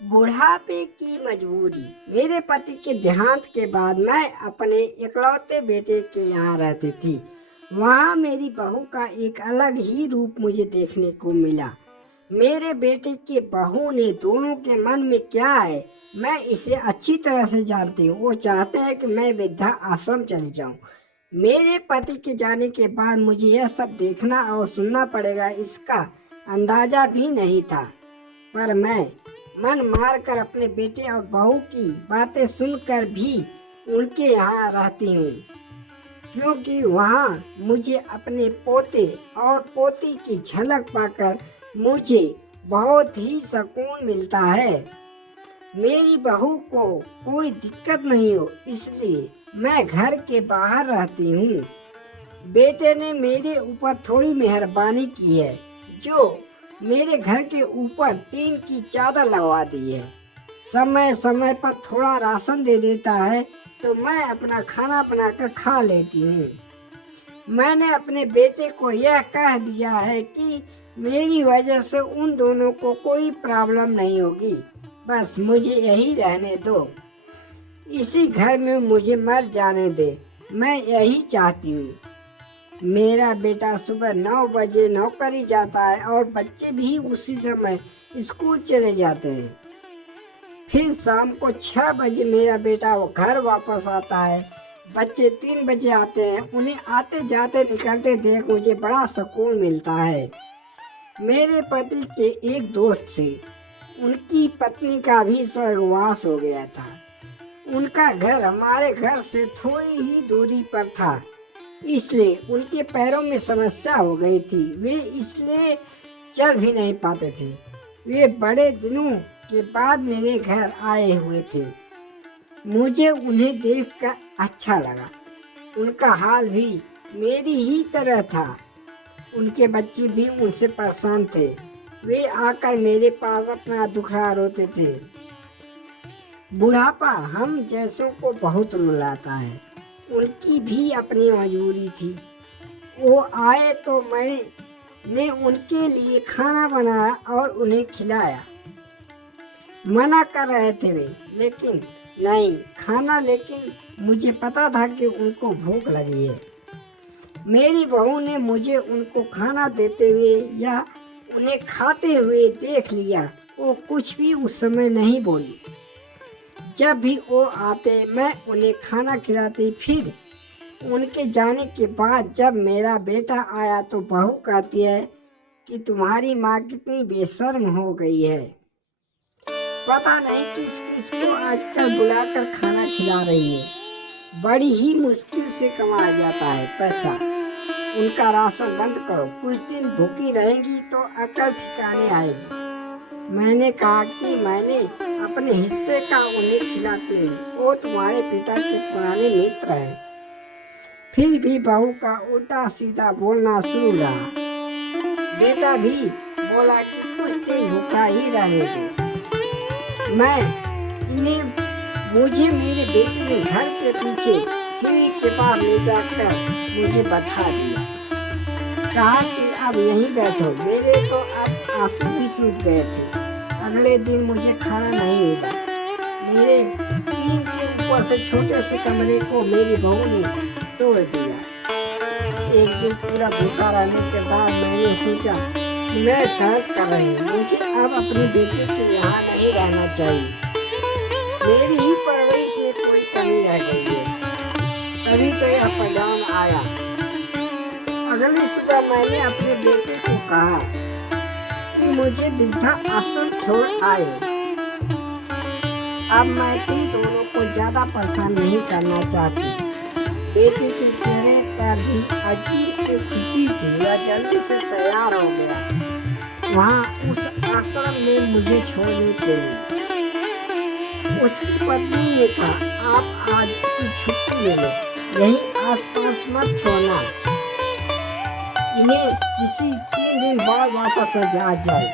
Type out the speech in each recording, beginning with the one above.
बुढ़ापे की मजबूरी। मेरे पति के देहांत के बाद मैं अपने इकलौते बेटे के यहाँ रहती थी। वहाँ मेरी बहू का एक अलग ही रूप मुझे देखने को मिला। मेरे बेटे के बहू ने दोनों के मन में क्या है मैं इसे अच्छी तरह से जानती हूँ। वो चाहते हैं कि मैं वृद्धा आश्रम चली जाऊँ। मेरे पति के जाने के बाद मुझे यह सब देखना और सुनना पड़ेगा, इसका अंदाजा भी नहीं था। पर मैं मन मार कर अपने बेटे और बहू की बातें सुनकर भी उनके यहाँ रहती हूँ, क्योंकि वहाँ मुझे अपने पोते और पोती की झलक पाकर मुझे बहुत ही सुकून मिलता है। मेरी बहू को कोई दिक्कत नहीं हो, इसलिए मैं घर के बाहर रहती हूँ। बेटे ने मेरे ऊपर थोड़ी मेहरबानी की है, जो मेरे घर के ऊपर टीन की चादर लगवा दी है। समय समय पर थोड़ा राशन दे देता है तो मैं अपना खाना बनाकर खा लेती हूँ। मैंने अपने बेटे को यह कह दिया है कि मेरी वजह से उन दोनों को कोई प्रॉब्लम नहीं होगी, बस मुझे यही रहने दो। इसी घर में मुझे मर जाने दे, मैं यही चाहती हूँ। मेरा बेटा सुबह 9 बजे नौकरी जाता है और बच्चे भी उसी समय स्कूल चले जाते हैं। फिर शाम को 6 बजे मेरा बेटा वो घर वापस आता है। बच्चे 3 बजे आते हैं। उन्हें आते जाते निकलते देख मुझे बड़ा सुकून मिलता है। मेरे पति के एक दोस्त थे, उनकी पत्नी का भी स्वर्गवास हो गया था। उनका घर हमारे घर से थोड़ी ही दूरी पर था, इसलिए उनके पैरों में समस्या हो गई थी। वे इसलिए चल भी नहीं पाते थे। वे बड़े दिनों के बाद मेरे घर आए हुए थे। मुझे उन्हें देखकर अच्छा लगा। उनका हाल भी मेरी ही तरह था। उनके बच्चे भी उनसे परेशान थे। वे आकर मेरे पास अपना दुखड़ा रोते थे। बुढ़ापा हम जैसों को बहुत रुलाता है। उनकी भी अपनी मजबूरी थी। वो आए तो मैंने उनके लिए खाना बनाया और उन्हें खिलाया। मना कर रहे थे वे, लेकिन नहीं खाना, लेकिन मुझे पता था कि उनको भूख लगी है। मेरी बहू ने मुझे उनको खाना देते हुए या उन्हें खाते हुए देख लिया। वो कुछ भी उस समय नहीं बोली। जब भी वो आते मैं उन्हें खाना खिलाती। फिर उनके जाने के बाद जब मेरा बेटा आया तो बहू कहती है कि तुम्हारी माँ कितनी बेशर्म हो गई है। पता नहीं किस किस को आजकल बुलाकर खाना खिला रही है। बड़ी ही मुश्किल से कमाया जाता है पैसा। उनका राशन बंद करो, कुछ दिन भूखी रहेंगी तो अकल ठिकाने आएगी। मैंने कहा कि मैंने अपने हिस्से का उन्हें खिलाती हूँ, वो तुम्हारे पिता के पुराने मित्र हैं। फिर भी बहू का उल्टा सीधा बोलना शुरू रहा। बेटा भी बोला कि कुछ दिन भूखा ही रहने दो। मुझे मेरे बेटे ने घर के पीछे सीढ़ी के पास ले जाकर मुझे बैठा दिया। कहा कि अब यहीं बैठो। मेरे तो अब आंसू भी सूख गए थे। अगले दिन मुझे खाना नहीं मिला। मेरे टीन के ऊपर से छोटे से कमरे को मेरी बहू ने तोड़ दिया। एक दिन पूरा भूखा रहने के बाद मैंने सोचा कि मैं गलत कर रही हूँ। मुझे अब अपने बेटे के यहाँ नहीं रहना चाहिए। मेरी ही परवरिश में कोई कमी रह गई है। तभी तो यह परिणाम आया। अगली सुबह मैंने अपने बेटे को कहा कि मुझे वृद्धा आश्रम छोड़ आए। अब मैं तुम दोनों को ज्यादा परेशान नहीं करना चाहती। बेटे के चेहरे पर भी अजीब सी खुशी थी। वह जल्दी से तैयार हो गया वहाँ उस आश्रम में मुझे छोड़ने के लिए। उसकी पत्नी ने कहा आप आज की छुट्टी ले लो, यहीं आसपास मत छोड़ना। इन्हें किसी 3 दिन बाद वापस आ जाए।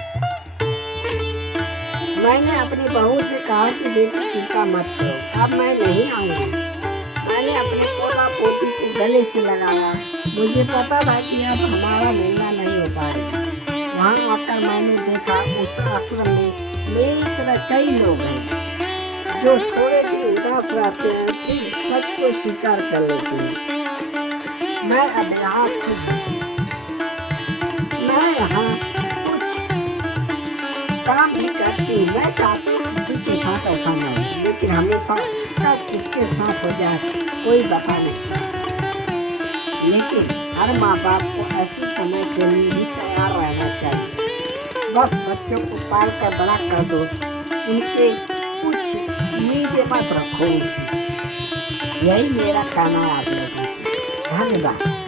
मैंने अपनी बहू से कहा कि बेटी चिंता मत करो, अब मैं नहीं आऊँगी। मैंने अपने पोता पोती को गले से लगाया। मुझे पता था कि अब हमारा मिलना नहीं हो पाएगा। वहाँ आकर मैंने देखा उस आश्रम में मेरी तरह तरह कई लोग हैं जो थोड़े दिन उदास रहते हैं, फिर सच को स्वीकार कर लेते हैं। मैं अब यहाँ खुश हूँ। मैं यहाँ कुछ काम भी करती हूँ। मैं चाहती हूँ किसी के साथ ऐसा न हो, लेकिन हमेशा किसका किसके साथ हो जाए कोई बता नहीं सकता। लेकिन हर माँ बाप को ऐसे समय के लिए भी तैयार रहना चाहिए। बस बच्चों को पाल कर बड़ा कर दो, उनके कुछ उम्मीदें मत रखो उनसे। यही मेरा कहना है आप लोगों से। धन्यवाद।